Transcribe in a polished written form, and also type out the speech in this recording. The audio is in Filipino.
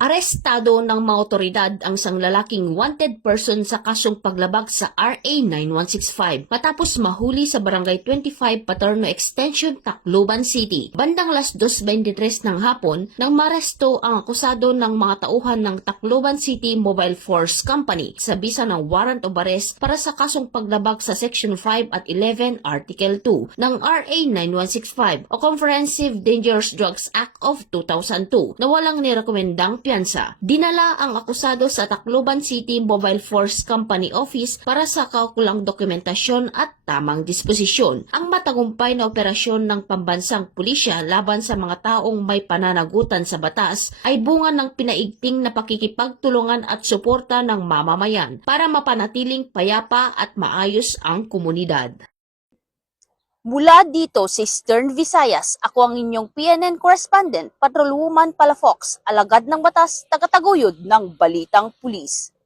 Arestado ng mga otoridad ang isang lalaking wanted person sa kasong paglabag sa RA 9165 matapos mahuli sa Barangay 25 Paterno Extension, Tacloban City. Bandang alas 2:23 ng hapon nang maresto ang akusado ng mga tauhan ng Tacloban City Mobile Force Company sa bisa ng warrant of arrest para sa kasong paglabag sa Section 5 at 11 Article 2 ng RA 9165 o Comprehensive Dangerous Drugs Act of 2002 na walang nirekomendang piyansa. Dinala ang akusado sa Tacloban City Mobile Force Company Office para sa kaukulang dokumentasyon at tamang disposisyon. Ang matagumpay na operasyon ng pambansang pulisya laban sa mga taong may pananagutan sa batas ay bunga ng pinaigting na pakikipagtulungan at suporta ng mamamayan para mapanatiling payapa at maayos ang komunidad. Mula dito sa Eastern Visayas, ako ang inyong PNN correspondent, Patrolwoman Palafox, alagad ng batas, tagataguyod ng Balitang Pulis.